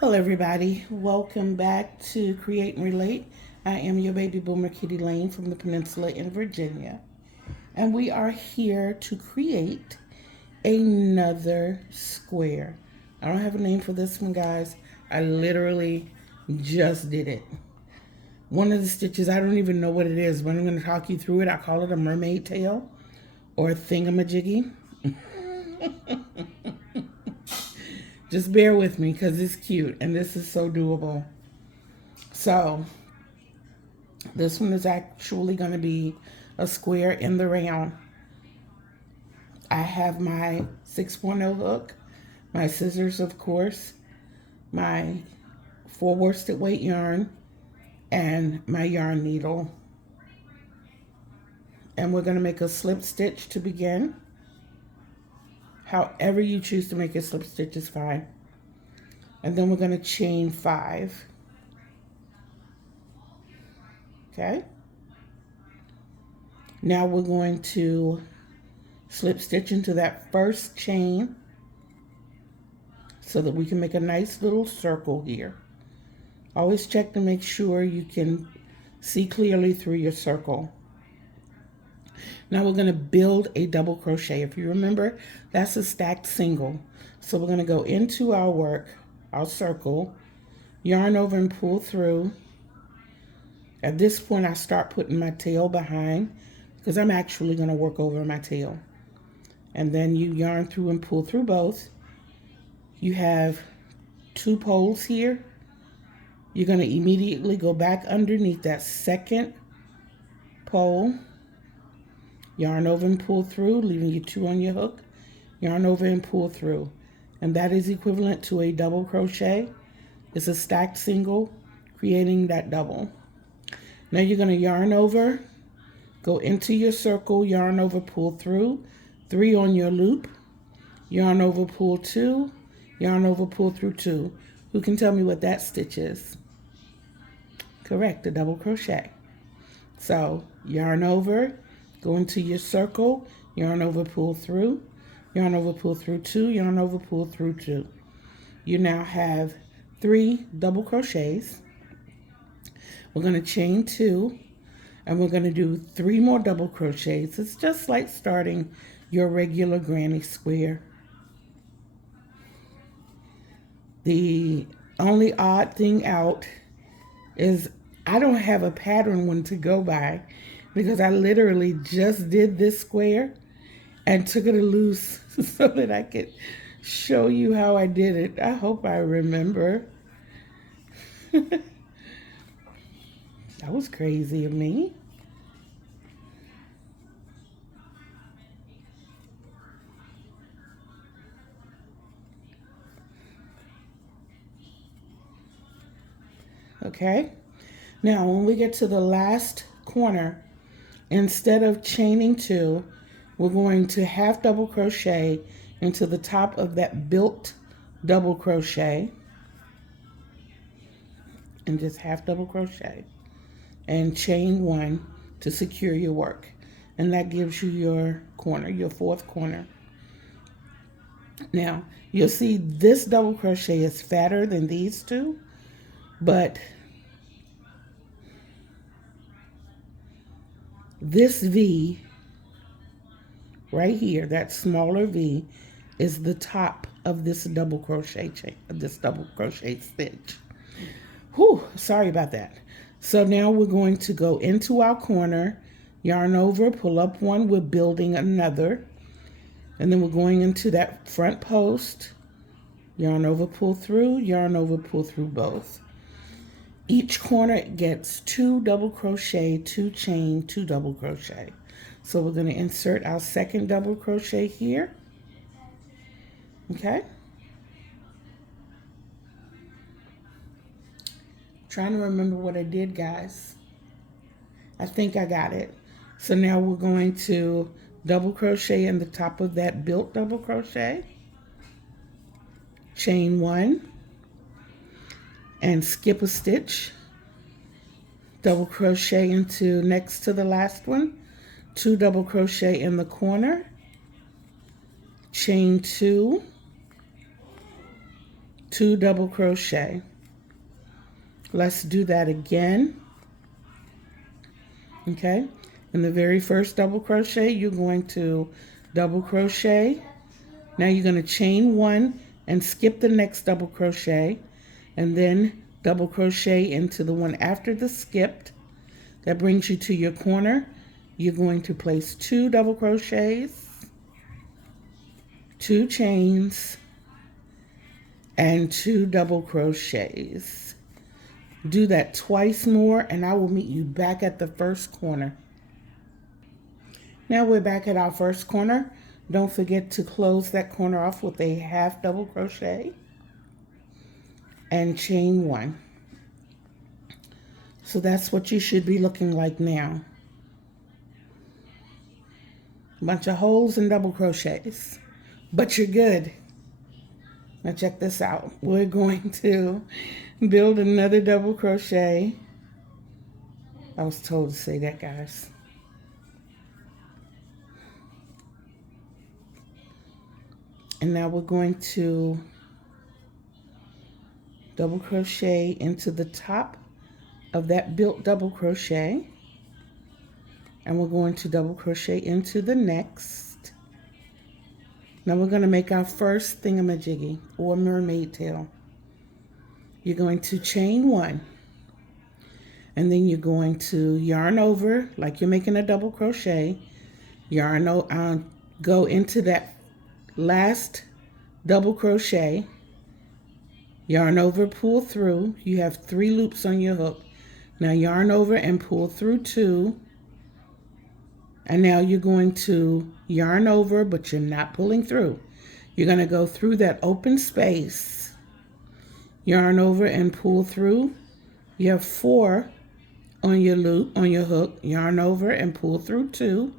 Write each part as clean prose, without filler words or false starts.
Hello everybody, welcome back to Create and Relate. I am your baby boomer Kitty Lane from the Peninsula in Virginia, and we are here to create another square. I don't have a name for this one, guys. I literally just did it. One of the stitches, I don't even know what it is, but I'm going to talk you through it. I call it a mermaid tail or a thingamajiggy. Just bear with me because it's cute and this is so doable. So this one is actually going to be a square in the round. I have my 6.0 hook, my scissors, of course, my 4 worsted weight yarn, and my yarn needle. And we're going to make a slip stitch to begin. However you choose to make a slip stitch is fine. And then we're going to chain 5. Okay? Now we're going to slip stitch into that first chain so that we can make a nice little circle here. Always check to make sure you can see clearly through your circle. Now we're going to build a double crochet. If you remember, that's a stacked single. So we're going to go into our work, our circle, yarn over and pull through. At this point, I start putting my tail behind because I'm actually going to work over my tail. And then you yarn through and pull through both. You have 2 poles here. You're going to immediately go back underneath that second pole, yarn over and pull through, leaving you 2 on your hook, yarn over and pull through. And that is equivalent to a double crochet. It's a stacked single, creating that double. Now you're going to yarn over, go into your circle, yarn over, pull through, 3 on your loop, yarn over, pull 2, yarn over, pull through 2. Who can tell me what that stitch is? Correct, a double crochet. So yarn over, go into your circle, yarn over, pull through, yarn over, pull through 2, yarn over, pull through 2. You now have 3 double crochets. We're going to chain 2, and we're going to do 3 more double crochets. It's just like starting your regular granny square. The only odd thing out is I don't have a pattern one to go by because I literally just did this square and took it loose so that I could show you how I did it. I hope I remember. That was crazy of me. Okay, now when we get to the last corner, instead of chaining 2, we're going to half double crochet into the top of that built double crochet and just half double crochet and chain 1 to secure your work, and that gives you your corner, your 4th corner. Now you'll see this double crochet is fatter than these 2, but this V right here, that smaller V, is the top of this double crochet chain, this double crochet stitch. Whew, sorry about that. So now we're going to go into our corner, yarn over, pull up 1, we're building another, and then we're going into that front post, yarn over, pull through, yarn over, pull through both. Each corner gets 2 double crochet, 2 chain, 2 double crochet. So we're going to insert our second double crochet here. Okay. Trying to remember what I did, guys. I think I got it. So now we're going to double crochet in the top of that built double crochet, chain 1, and skip a stitch, double crochet into next to the last one, 2 double crochet in the corner, chain 2, 2 double crochet. Let's do that again. Okay, in the very first double crochet, you're going to double crochet. Now you're going to chain 1 and skip the next double crochet, and then double crochet into the one after the skipped. That brings you to your corner. You're going to place 2 double crochets, 2 chains, and 2 double crochets. Do that twice more, and I will meet you back at the first corner. Now we're back at our first corner. Don't forget to close that corner off with a half double crochet and chain 1. So that's what you should be looking like now. Bunch of holes and double crochets, but you're good. Now check this out. We're going to build another double crochet. I was told to say that, guys. And now we're going to double crochet into the top of that built double crochet, and we're going to double crochet into the next. Now we're going to make our first thingamajiggy or mermaid tail. You're going to chain 1, and then you're going to yarn over like you're making a double crochet, go into that last double crochet, yarn over, pull through. You have 3 loops on your hook. Now yarn over and pull through 2, and now you're going to yarn over, but you're not pulling through. You're going to go through that open space, yarn over and pull through. You have 4 on your loop, on your hook, yarn over and pull through 2,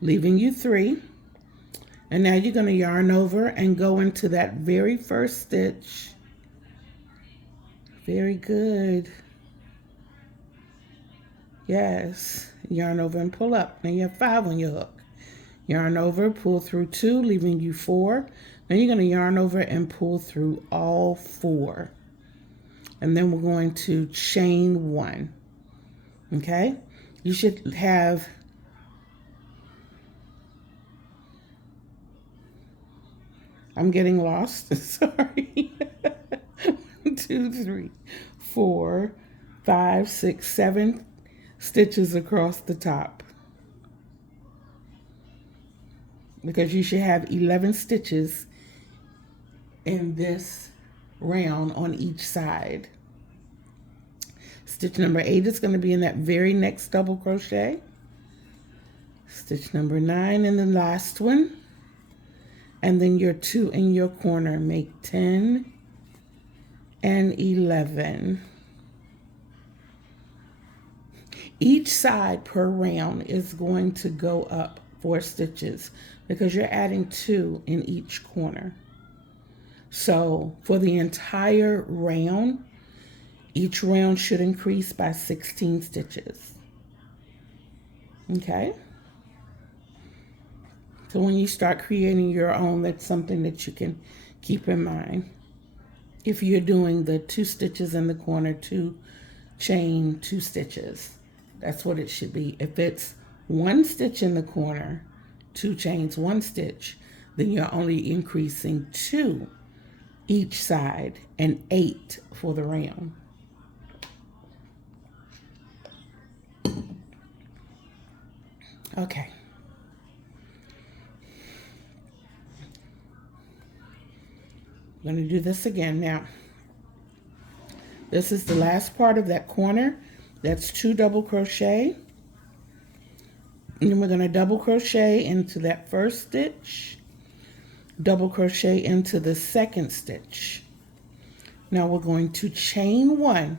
leaving you 3. And now you're going to yarn over and go into that very first stitch. Very good. Yes, yarn over and pull up. Now you have 5 on your hook. Yarn over, pull through 2, leaving you 4. Now you're going to yarn over and pull through all 4. And then we're going to chain 1. Okay? You should have I'm getting lost. Sorry. 1, 2, 3, 4, 5, 6, 7 stitches across the top, because you should have 11 stitches in this round on each side. Stitch number 8 is going to be in that very next double crochet. Stitch number 9 in the last one, and then your 2 in your corner. Make 10 and 11. Each side per round is going to go up 4 stitches because you're adding 2 in each corner. So for the entire round, each round should increase by 16 stitches. Okay? So when you start creating your own, that's something that you can keep in mind. If you're doing the 2 stitches in the corner, 2 chain, 2 stitches, that's what it should be. If it's 1 stitch in the corner, 2 chains, 1 stitch, then you're only increasing 2 each side and 8 for the round. Okay. I'm going to do this again now. This is the last part of that corner. That's 2 double crochet. And then we're going to double crochet into that first stitch, double crochet into the second stitch. Now we're going to chain 1.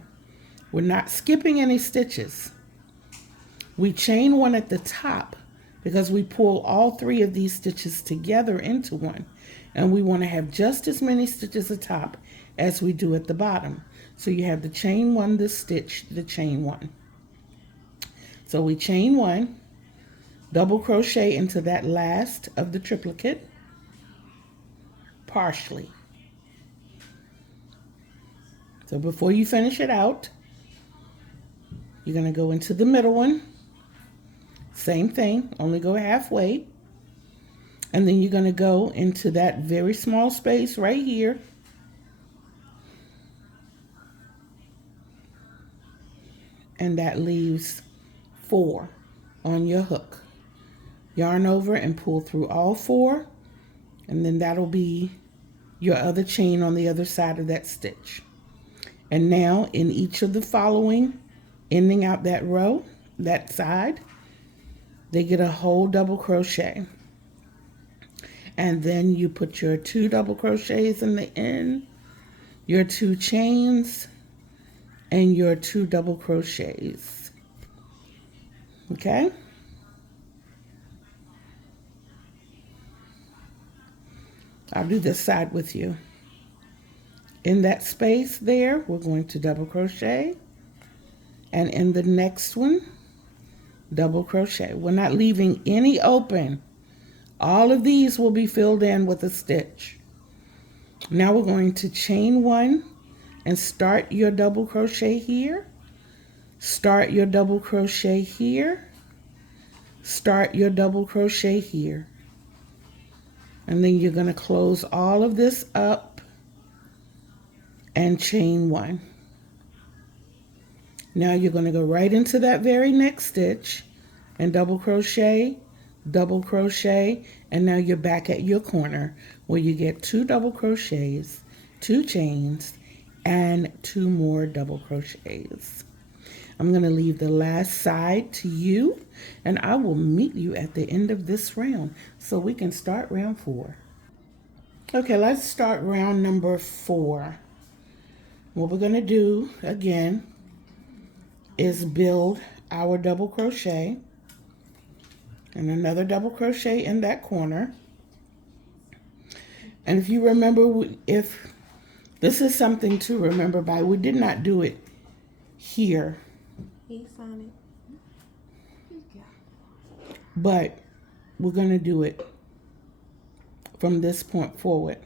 We're not skipping any stitches. We chain 1 at the top because we pull all 3 of these stitches together into one. And we want to have just as many stitches at the top as we do at the bottom. So you have the chain 1, the stitch, the chain 1. So we chain 1, double crochet into that last of the triplicate, partially. So before you finish it out, you're going to go into the middle one. Same thing, only go halfway. And then you're going to go into that very small space right here. And that leaves 4 on your hook. Yarn over and pull through all 4. And then that'll be your other chain on the other side of that stitch. And now in each of the following, ending out that row, that side, they get a whole double crochet. And then you put your 2 double crochets in the end, your 2 chains, and your 2 double crochets. Okay? I'll do this side with you. In that space there, we're going to double crochet. And in the next one, double crochet. We're not leaving any open. All of these will be filled in with a stitch. Now we're going to chain 1 and start your double crochet here. Start your double crochet here. Start your double crochet here. And then you're going to close all of this up and chain 1. Now you're going to go right into that very next stitch and double crochet, and now you're back at your corner where you get 2 double crochets, 2 chains, and 2 more double crochets. I'm going to leave the last side to you, and I will meet you at the end of this round so we can start round 4. Okay, let's start round number 4. What we're going to do again is build our double crochet and another double crochet in that corner. And if you remember, if this is something to remember by, we did not do it here. But we're going to do it from this point forward.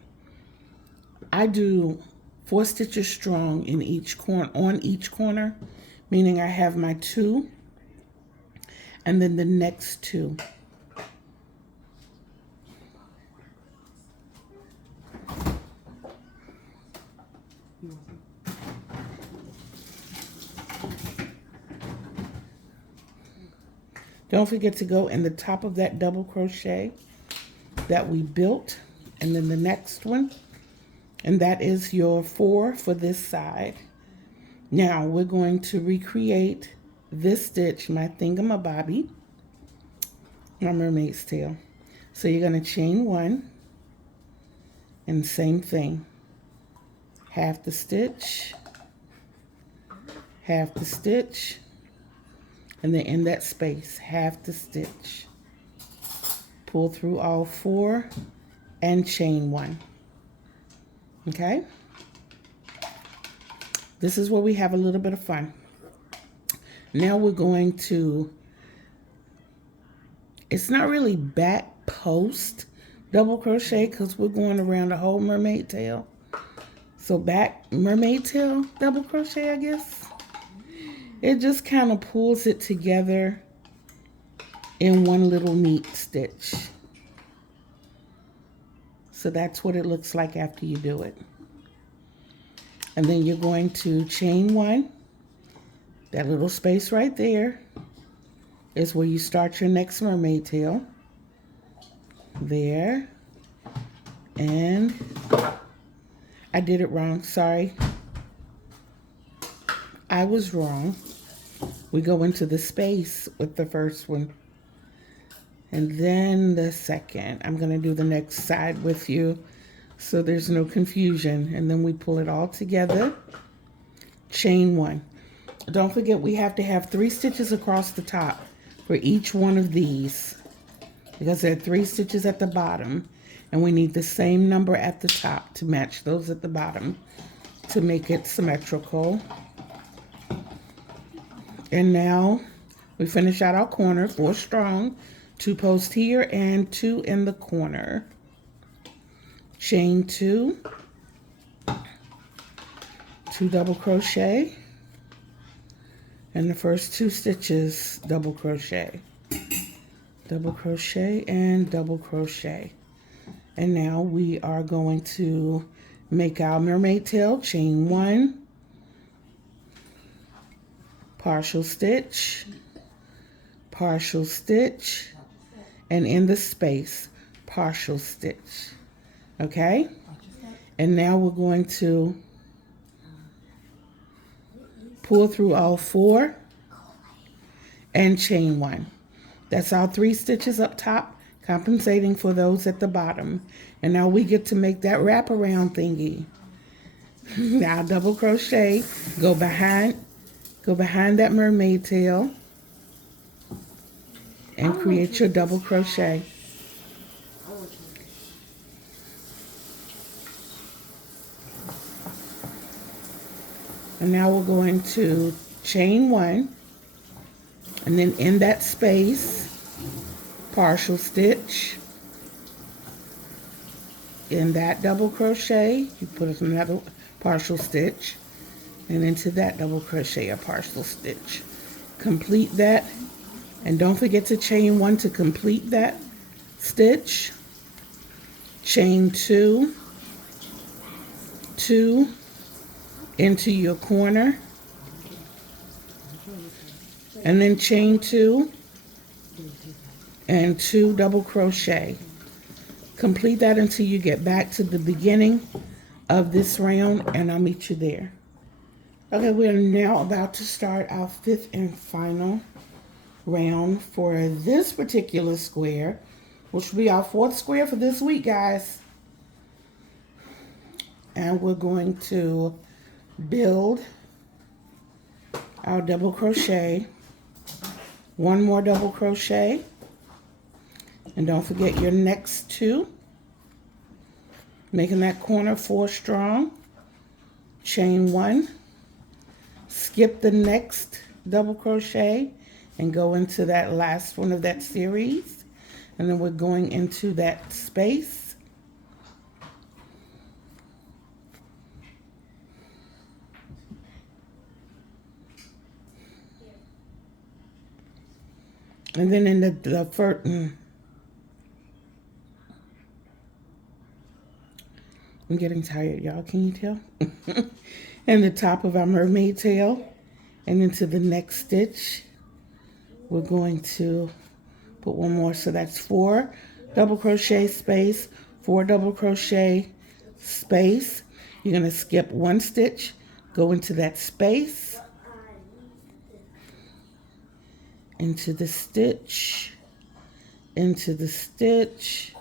I do 4 stitches strong in each corner, on each corner, meaning I have my 2 and then the next 2. Don't forget to go in the top of that double crochet that we built, and then the next one, and that is your 4 for this side. Now we're going to recreate this stitch, my thingamabobby, my mermaid's tail. So you're going to chain 1 and same thing, half the stitch, half the stitch, and then in that space, half the stitch. Pull through all 4 and chain 1. Okay? This is where we have a little bit of fun. Now we're going to, it's not really back post double crochet because we're going around the whole mermaid tail. So back mermaid tail double crochet, I guess. It just kind of pulls it together in one little neat stitch. So that's what it looks like after you do it. And then you're going to chain 1. That little space right there is where you start your next mermaid tail. There. And I did it wrong, sorry. I was wrong. We go into the space with the first one. And then the second. I'm going to do the next side with you so there's no confusion. And then we pull it all together. Chain 1. Don't forget we have to have 3 stitches across the top for each one of these, because there are 3 stitches at the bottom, and we need the same number at the top to match those at the bottom to make it symmetrical. And now we finish out our corner, 4 strong, 2 post here and 2 in the corner. Chain 2, 2 double crochet, and the first 2 stitches double crochet, and double crochet. And now we are going to make our mermaid tail. Chain 1, partial stitch, and in the space, partial stitch. Okay? And now we're going to pull through all 4 and chain 1. That's our 3 stitches up top, compensating for those at the bottom. And now we get to make that wraparound thingy. Now double crochet, go behind that mermaid tail and create your double crochet. And now we're going to chain 1, and then in that space, partial stitch. In that double crochet, you put another partial stitch, and into that double crochet a partial stitch. Complete that, and don't forget to chain 1 to complete that stitch. Chain 2, 2 into your corner, and then chain 2 and 2 double crochet. Complete that until you get back to the beginning of this round, and I'll meet you there. Okay, we are now about to start our 5th and final round for this particular square, which will be our 4th square for this week, guys. And we're going to build our double crochet, 1 more double crochet, and don't forget your next 2, making that corner 4 strong. Chain 1, skip the next double crochet and go into that last one of that series, and then we're going into that space. And then in the first, I'm getting tired, y'all. Can you tell? And the top of our mermaid tail, and into the next stitch, we're going to put 1 more. So that's 4 double crochet space, 4 double crochet space. You're going to skip 1 stitch, go into that space, into the stitch, into the stitch,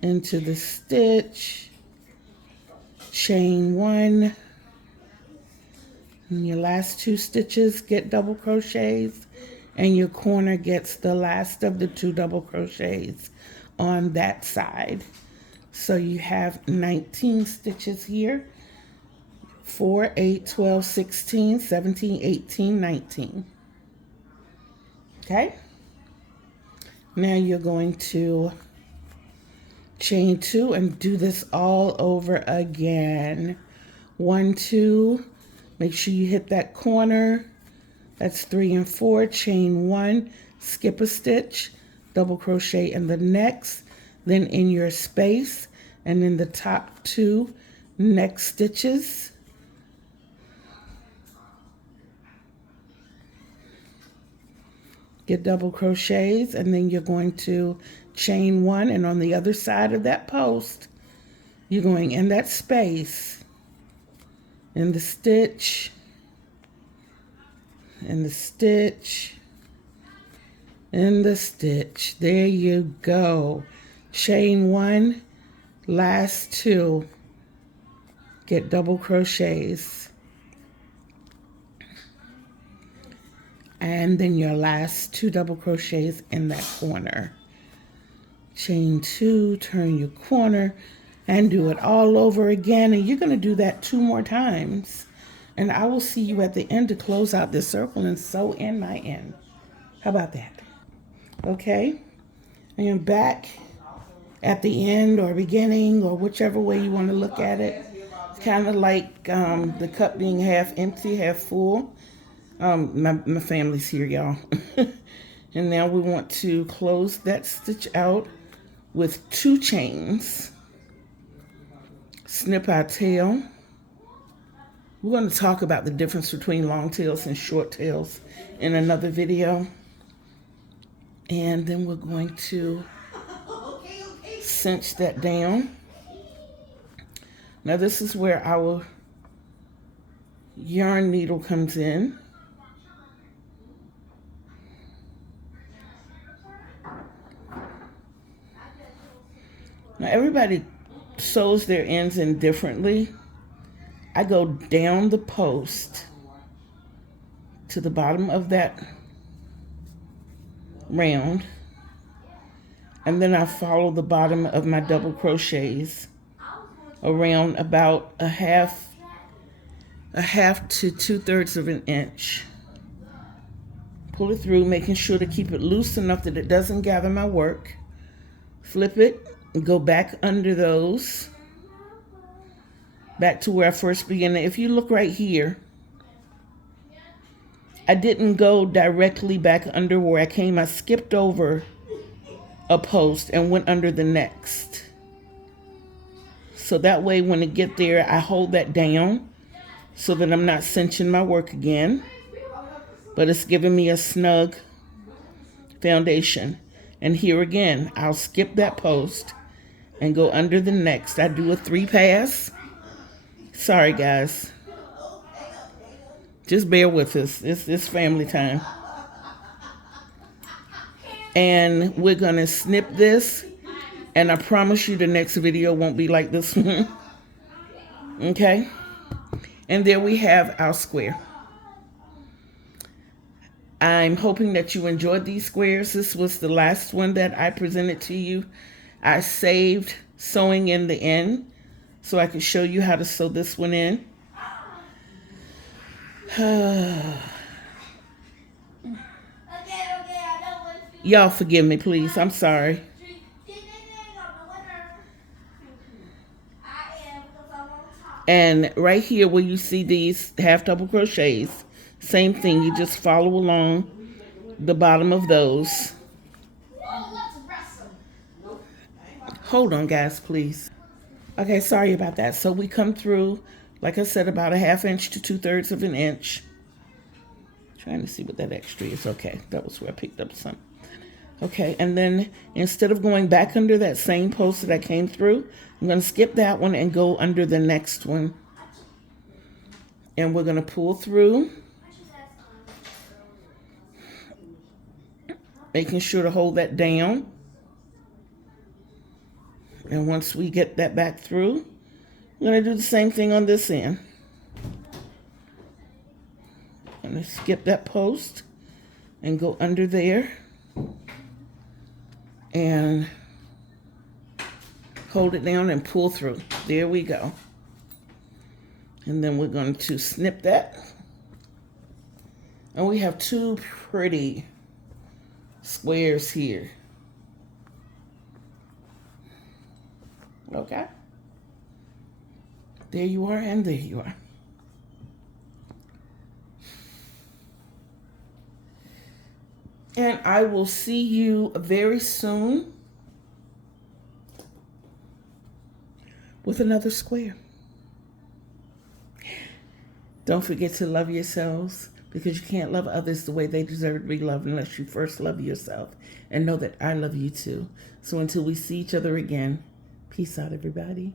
into the stitch, chain 1, and your last 2 stitches get double crochets, and your corner gets the last of the 2 double crochets on that side. So you have 19 stitches here. 4, 8, 12, 16, 17, 18, 19. Okay? Now you're going to chain 2 and do this all over again. 1, 2, make sure you hit that corner. That's 3 and 4, chain 1, skip a stitch, double crochet in the next, then in your space, and in the top 2 next stitches. Get double crochets, and then you're going to chain 1, and on the other side of that post, you're going in that space, in the stitch, in the stitch, in the stitch. There you go. Chain 1, last 2, get double crochets. And then your last 2 double crochets in that corner. Chain 2, turn your corner, and do it all over again. And you're going to do that 2 more times. And I will see you at the end to close out this circle and sew in my end. How about that? Okay. And back at the end or beginning or whichever way you want to look at it. kind of like the cup being half empty, half full. My family's here, y'all. And now we want to close that stitch out with 2 chains. Snip our tail. We're going to talk about the difference between long tails and short tails in another video. And then we're going to cinch that down. Now this is where our yarn needle comes in. Now everybody sews their ends in differently. I go down the post to the bottom of that round, and then I follow the bottom of my double crochets around about a half to 2/3 of an inch. Pull it through, making sure to keep it loose enough that it doesn't gather my work. Flip it and go back under those, back to where I first began. If you look right here, I didn't go directly back under where I came. I skipped over a post and went under the next. So that way when I get there, I hold that down so that I'm not cinching my work again, but it's giving me a snug foundation. And here again, I'll skip that post and go under the next. I do a 3 pass. Sorry guys, just bear with us. It's family time. And we're gonna snip this, and I promise you the next video won't be like this one. Okay, and there we have our square. I'm hoping that you enjoyed these squares. This was the last one that I presented to you. I saved sewing in the end so I could show you how to sew this one in. Y'all forgive me, please. I'm sorry. And right here where you see these half double crochets, same thing. You just follow along the bottom of those. Hold on, guys, please. Okay, sorry about that. So we come through, like I said, about a 1/2 inch to 2/3 of an inch. Trying to see what that extra is. Okay, that was where I picked up some. Okay, and then instead of going back under that same post that I came through, I'm going to skip that one and go under the next one. And we're going to pull through, making sure to hold that down. And once we get that back through, we're going to do the same thing on this end. I'm going to skip that post and go under there and hold it down and pull through. There we go. And then we're going to snip that. And we have 2 pretty squares here. Okay. There you are, and there you are. And I will see you very soon with another square. Don't forget to love yourselves, because you can't love others the way they deserve to be loved unless you first love yourself. And know that I love you too. So until we see each other again, peace out, everybody.